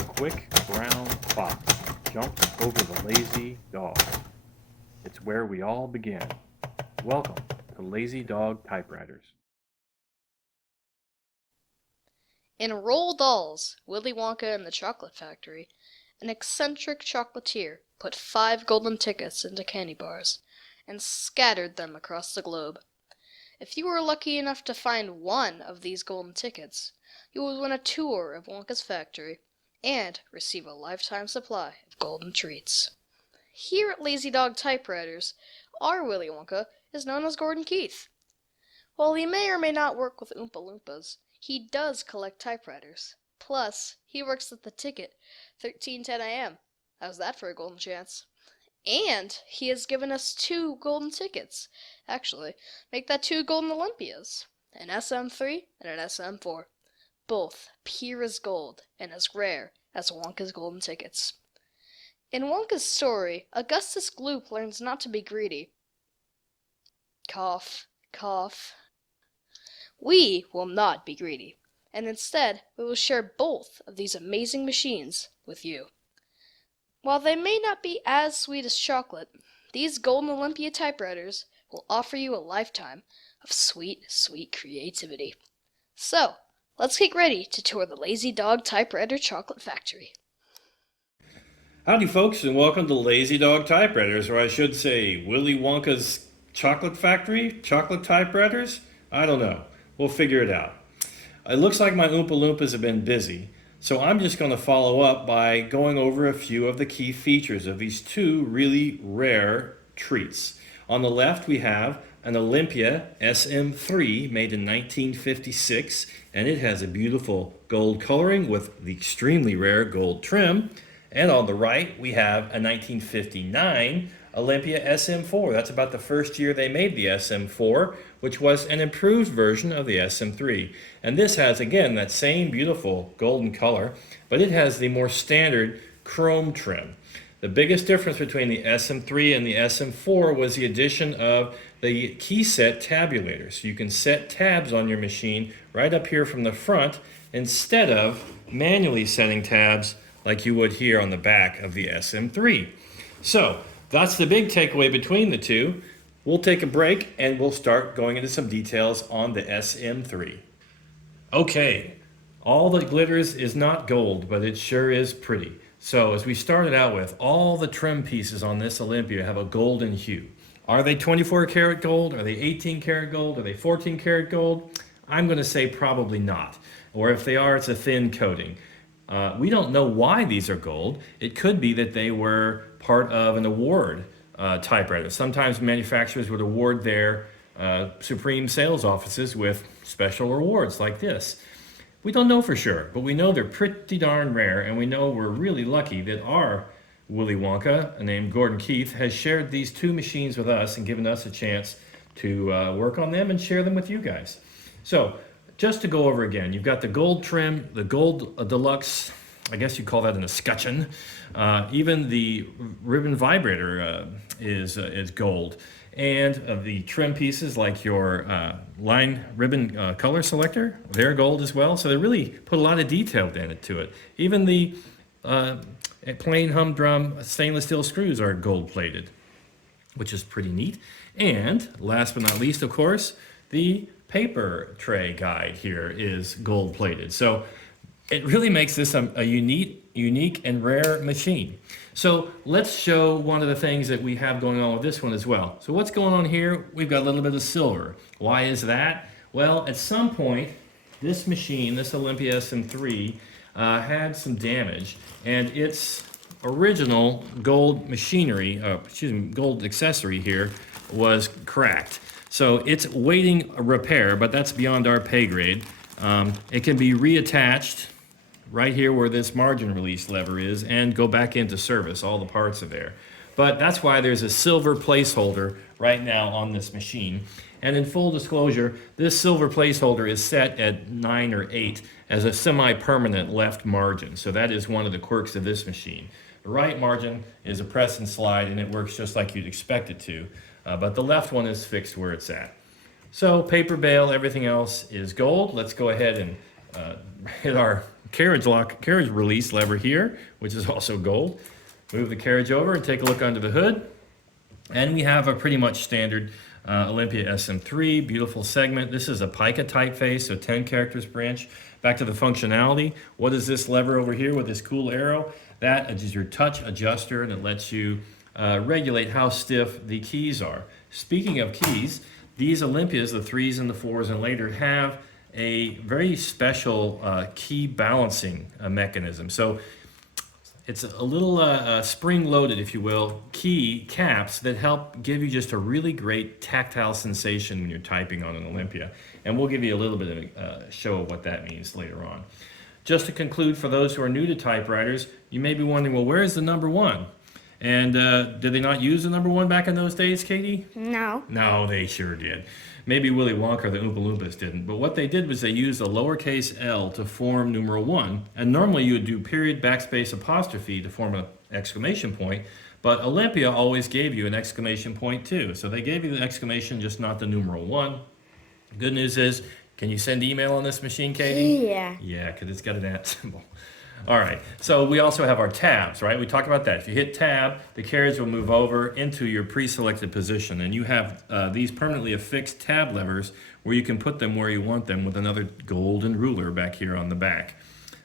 The quick brown fox jumped over the lazy dog. It's where we all begin. Welcome to Lazy Dog Typewriters. In Roald Dahl's Willy Wonka and the Chocolate Factory, an eccentric chocolatier put 5 golden tickets into candy bars and scattered them across the globe. If you were lucky enough to find one of these golden tickets, you would win a tour of Wonka's factory and receive a lifetime supply of golden treats. Here at Lazy Dog Typewriters, our Willy Wonka is known as Gordon Keith. While he may or may not work with Oompa Loompas, he does collect typewriters. Plus, he works at the ticket 13:10 a.m. How's that for a golden chance? And he has given us 2 golden tickets. Actually, make that 2 golden Olympias. An SM3 and an SM4. Both pure as gold and as rare as Wonka's golden tickets. In Wonka's story, Augustus Gloop learns not to be greedy. Cough, cough. We will not be greedy, and instead we will share both of these amazing machines with you. While they may not be as sweet as chocolate, these Golden Olympia typewriters will offer you a lifetime of sweet, sweet creativity. So, let's get ready to tour the Lazy Dog Typewriter Chocolate Factory. Howdy folks, and welcome to Lazy Dog Typewriters, or I should say Willy Wonka's Chocolate Factory, Chocolate Typewriters? I don't know. We'll figure it out. It looks like my Oompa Loompas have been busy, so I'm just going to follow up by going over a few of the key features of these 2 really rare treats. On the left we have an Olympia SM3 made in 1956, and it has a beautiful gold coloring with the extremely rare gold trim. And on the right we have a 1959 Olympia SM4. That's about the first year they made the SM4, which was an improved version of the SM3. And this has, again, that same beautiful golden color, but it has the more standard chrome trim. The biggest difference between the SM3 and the SM4 was the addition of the key set tabulator. So you can set tabs on your machine right up here from the front instead of manually setting tabs like you would here on the back of the SM3. So that's the big takeaway between the 2. We'll take a break and we'll start going into some details on the SM3. Okay, all that glitters is not gold, but it sure is pretty. So as we started out with, all the trim pieces on this Olympia have a golden hue. Are they 24 karat gold? Are they 18 karat gold? Are they 14 karat gold? I'm going to say probably not. Or if they are, it's a thin coating. We don't know why these are gold. It could be that they were part of an award typewriter. Sometimes manufacturers would award their supreme sales offices with special rewards like this. We don't know for sure, but we know they're pretty darn rare, and we know we're really lucky that our Willy Wonka, named Gordon Keith, has shared these 2 machines with us and given us a chance to work on them and share them with you guys. So, just to go over again, you've got the gold trim, the gold deluxe, I guess you call that an escutcheon. Even the ribbon vibrator is gold. And the trim pieces like your line ribbon color selector, they're gold as well. So they really put a lot of detail into it. Even the plain humdrum stainless steel screws are gold plated, which is pretty neat. And last but not least, of course, the paper tray guide here is gold plated. So it really makes this a unique and rare machine. So let's show one of the things that we have going on with this one as well. So what's going on here? We've got a little bit of silver. Why is that? Well, at some point, this machine, this Olympia SM3, had some damage, and its original gold machinery, gold accessory here was cracked. So it's waiting a repair, but that's beyond our pay grade. It can be reattached right here where this margin release lever is and go back into service. All the parts are there. But that's why there's a silver placeholder right now on this machine. And in full disclosure, this silver placeholder is set at 9 or 8 as a semi-permanent left margin. So that is one of the quirks of this machine. The right margin is a press and slide, and it works just like you'd expect it to. But the left one is fixed where it's at. So paper bale, everything else is gold. Let's go ahead and hit our carriage release lever here, which is also gold. Move the carriage over and take a look under the hood. And we have a pretty much standard Olympia SM3, beautiful segment. This is a pica typeface, so 10 characters branch. Back to the functionality. What is this lever over here with this cool arrow? That is your touch adjuster, and it lets you regulate how stiff the keys are. Speaking of keys, these Olympias, the 3s and the 4s and later, have a very special key balancing mechanism. So it's a little spring-loaded, if you will, key caps that help give you just a really great tactile sensation when you're typing on an Olympia. And we'll give you a little bit of a show of what that means later on. Just to conclude, for those who are new to typewriters, you may be wondering, well, where is the number 1? And did they not use the number 1 back in those days, Katie? No. No, they sure did. Maybe Willy Wonka or the Oompa Loompas didn't, but what they did was they used a lowercase l to form numeral 1, and normally you would do period, backspace, apostrophe to form an exclamation point, but Olympia always gave you an exclamation point too. So they gave you the exclamation, just not the numeral 1. Good news is, can you send email on this machine, Katie? Yeah. Yeah, because it's got an @ symbol. All right, so we also have our tabs, right? We talked about that. If you hit tab, the carriage will move over into your pre-selected position, and you have these permanently affixed tab levers where you can put them where you want them with another golden ruler back here on the back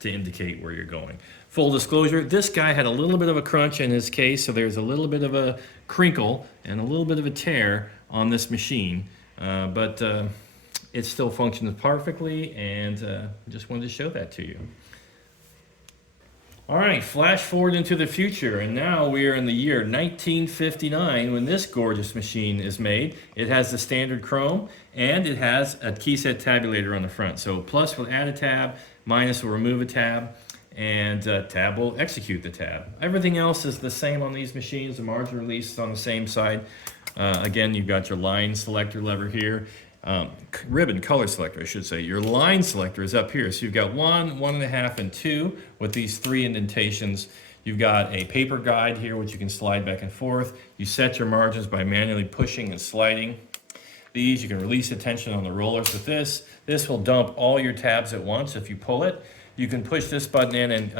to indicate where you're going. Full disclosure, this guy had a little bit of a crunch in his case, so there's a little bit of a crinkle and a little bit of a tear on this machine, but it still functions perfectly, and I just wanted to show that to you. All right, flash forward into the future, and now we are in the year 1959 when this gorgeous machine is made. It has the standard chrome, and it has a key set tabulator on the front. So plus will add a tab, minus will remove a tab, and tab will execute the tab. Everything else is the same on these machines. The margin release is on the same side. Again, you've got your line selector lever here. Ribbon color selector, I should say. Your line selector is up here. So you've got 1, 1.5, and 2 with these 3 indentations. You've got a paper guide here, which you can slide back and forth. You set your margins by manually pushing and sliding these. You can release the tension on the rollers with this. This will dump all your tabs at once if you pull it. You can push this button in and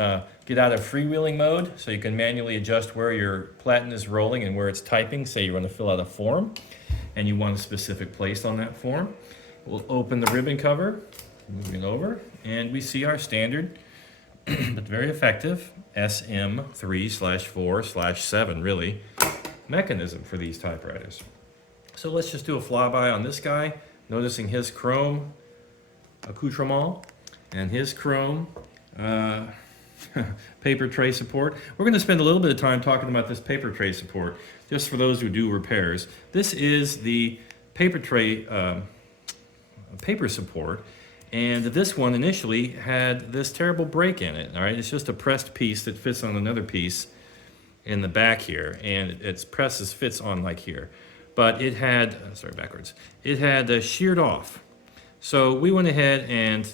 get out of freewheeling mode, so you can manually adjust where your platen is rolling and where it's typing. Say you want to fill out a form, and you want a specific place on that form. We'll open the ribbon cover, move it over, and we see our standard, but very effective, SM3/4/7, really, mechanism for these typewriters. So let's just do a flyby on this guy, noticing his chrome accoutrement and his chrome paper tray support. We're going to spend a little bit of time talking about this paper tray support, just for those who do repairs. This is the paper tray paper support, and this one initially had this terrible break in it. All right, it's just a pressed piece that fits on another piece in the back here, and its presses fits on like here. But it had, it had sheared off. So we went ahead and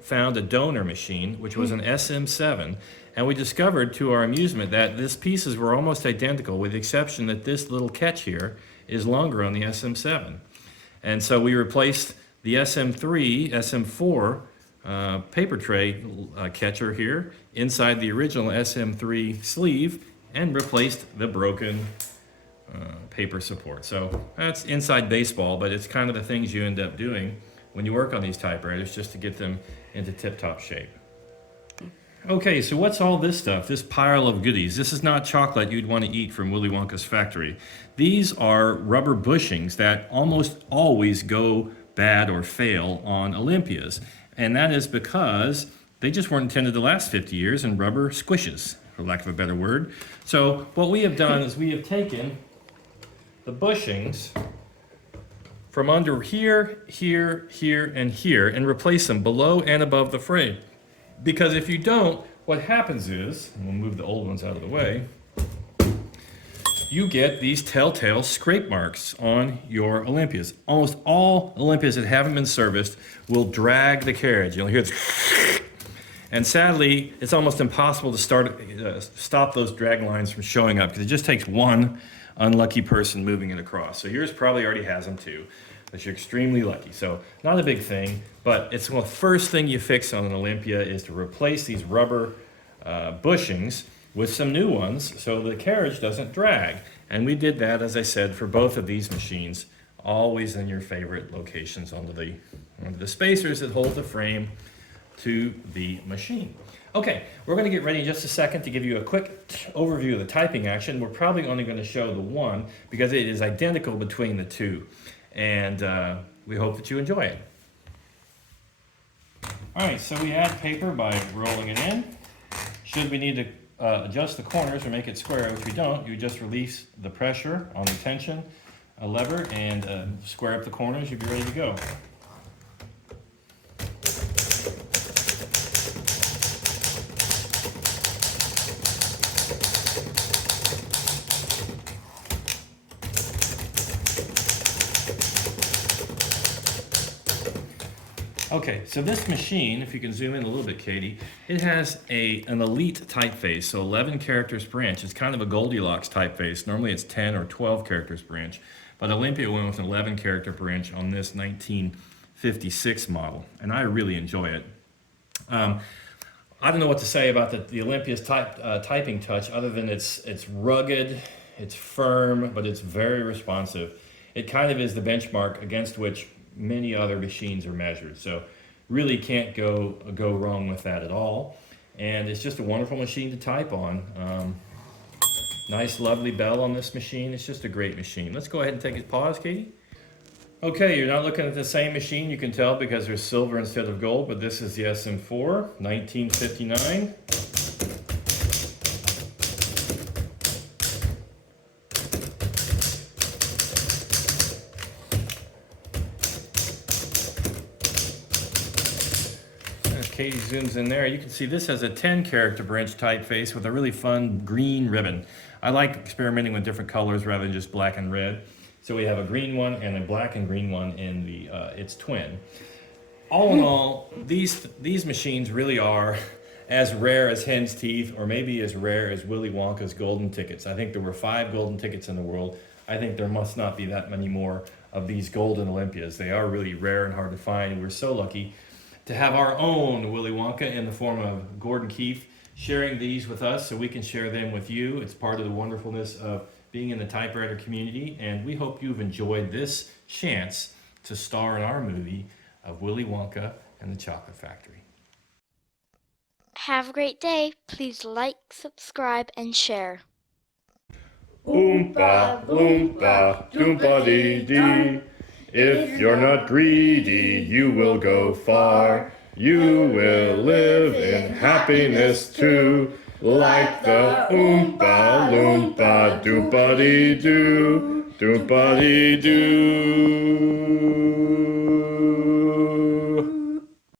found a donor machine, which was an SM7, and we discovered to our amusement that these pieces were almost identical, with the exception that this little catch here is longer on the SM7. And so we replaced the SM3, SM4 paper tray catcher here inside the original SM3 sleeve and replaced the broken paper support. So that's inside baseball, but it's kind of the things you end up doing when you work on these typewriters, just to get them into tip-top shape. Okay, so what's all this stuff, this pile of goodies? This is not chocolate you'd want to eat from Willy Wonka's factory. These are rubber bushings that almost always go bad or fail on Olympias. And that is because they just weren't intended to last 50 years, and rubber squishes, for lack of a better word. So what we have done is we have taken the bushings from under here, here, here, and here, and replace them below and above the frame. Because if you don't, what happens is, and we'll move the old ones out of the way, you get these telltale scrape marks on your Olympias. Almost all Olympias that haven't been serviced will drag the carriage. You'll hear this. And sadly, it's almost impossible to stop those drag lines from showing up, because it just takes one unlucky person moving it across. So yours probably already has them too. that you're extremely lucky. So not a big thing, but it's the first thing you fix on an Olympia is to replace these rubber bushings with some new ones so the carriage doesn't drag. And we did that, as I said, for both of these machines, always in your favorite locations onto the spacers that hold the frame to the machine. Okay, we're going to get ready in just a second to give you a quick overview of the typing action. We're probably only going to show the one because it is identical between the two. And we hope that you enjoy it. All right, so we add paper by rolling it in. Should we need to adjust the corners or make it square, which we don't, you just release the pressure on the tension lever and square up the corners, you'll be ready to go. Okay, so this machine, if you can zoom in a little bit, Katie, it has an elite typeface, so 11 characters per inch. It's kind of a Goldilocks typeface. Normally it's 10 or 12 characters per inch, but Olympia went with an 11 character per inch on this 1956 model, and I really enjoy it. I don't know what to say about the Olympia's typing touch other than it's rugged, it's firm, but it's very responsive. It kind of is the benchmark against which many other machines are measured, so really can't go wrong with that at all. And it's just a wonderful machine to type on. Nice lovely bell on this machine. It's just a great machine. Let's go ahead and take a pause, Katie. Okay, you're not looking at the same machine, you can tell because there's silver instead of gold, but this is the SM4 1959. Katie zooms in there, you can see this has a 10 character per inch typeface with a really fun green ribbon. I like experimenting with different colors rather than just black and red. So we have a green one and a black and green one in its twin. All in all, these machines really are as rare as hen's teeth, or maybe as rare as Willy Wonka's golden tickets. I think there were 5 golden tickets in the world. I think there must not be that many more of these golden Olympias. They are really rare and hard to find, and we're so lucky to have our own Willy Wonka in the form of Gordon Keith sharing these with us so we can share them with you. It's part of the wonderfulness of being in the typewriter community, and we hope you've enjoyed this chance to star in our movie of Willy Wonka and the Chocolate Factory. Have a great day. Please like, subscribe, and share. Oompa Loompa Doompa-dee-dee. If you're not greedy, you will go far. You will live in happiness too, like the Oompa Loompa Doompa-dee-doo, Doompa-dee-doo.